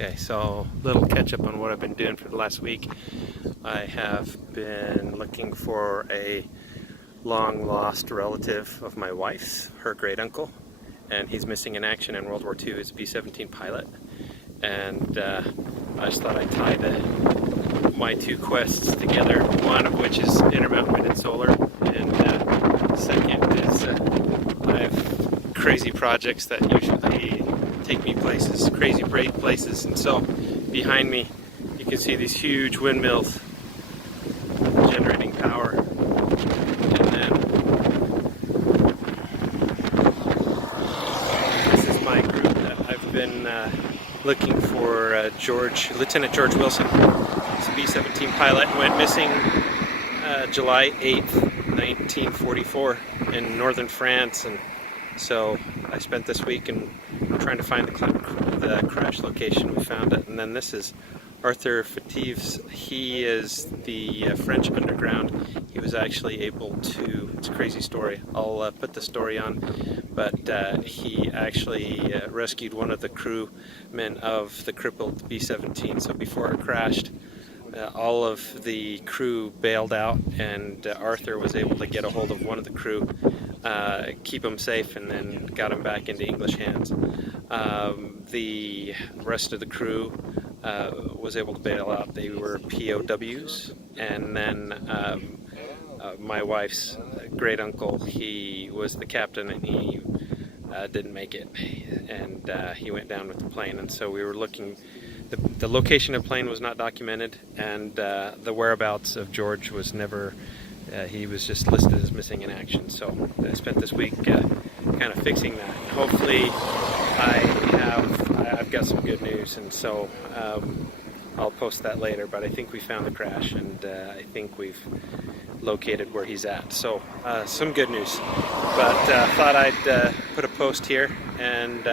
Okay, so little catch up on what I've been doing for the last week. I have been looking for a long lost relative of my wife's, her great uncle, and he's missing in action in World War II. He's a B-17 pilot, and I just thought I'd tie my two quests together, one of which is Intermountain Wind and Solar, and second is I have crazy projects that usually take me places, crazy great places. And so behind me you can see these huge windmills generating power, and then this is my group that I've been looking for. Lieutenant George Wilson. He's a B-17 pilot, went missing July 8th, 1944 in northern France, and so I spent this week trying to find the crash location. We found it. And then this is Arthur Fetives. He is the French underground. He was actually able to, it's a crazy story, I'll put the story on, but he actually rescued one of the crewmen of the crippled B-17. So before it crashed, all of the crew bailed out, and Arthur was able to get a hold of one of the crew, keep him safe, and then got him back into English hands. The rest of the crew was able to bail out. They were POWs, and then my wife's great uncle, he was the captain, and he didn't make it, and he went down with the plane. And so we were looking. The location of the plane was not documented, and the whereabouts of George was never, he was just listed as missing in action. So I spent this week kind of fixing that. Hopefully I've got some good news, and so I'll post that later, but I think we found the crash, and I think we've located where he's at. So some good news, but thought I'd put a post here and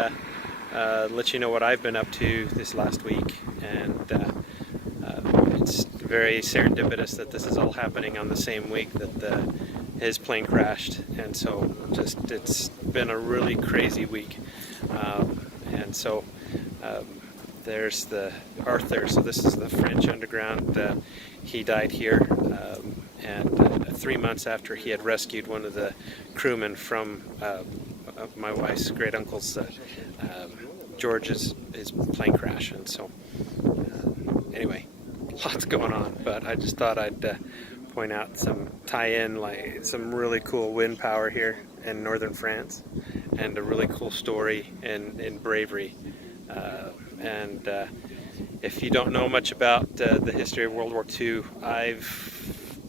let you know what I've been up to this last week. And it's very serendipitous that this is all happening on the same week that his plane crashed, and so it's been a really crazy week. And so there's the Arthur. So this is the French underground. He died here, and 3 months after he had rescued one of the crewmen from my wife's great uncle's George's plane crash. And so anyway, lots going on, but I just thought I'd point out like some really cool wind power here in northern France, and a really cool story in bravery. And if you don't know much about the history of World War II, I've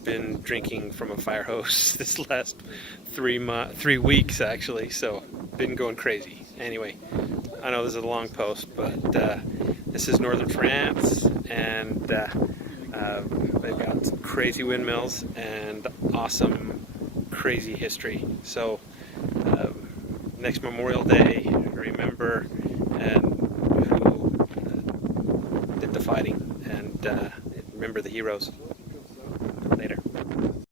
been drinking from a fire hose this last 3 weeks actually, so been going crazy. Anyway, I know this is a long post, but this is northern France, and they've got some crazy windmills and awesome crazy history. So next Memorial Day, remember who did the fighting, and remember the heroes. Later.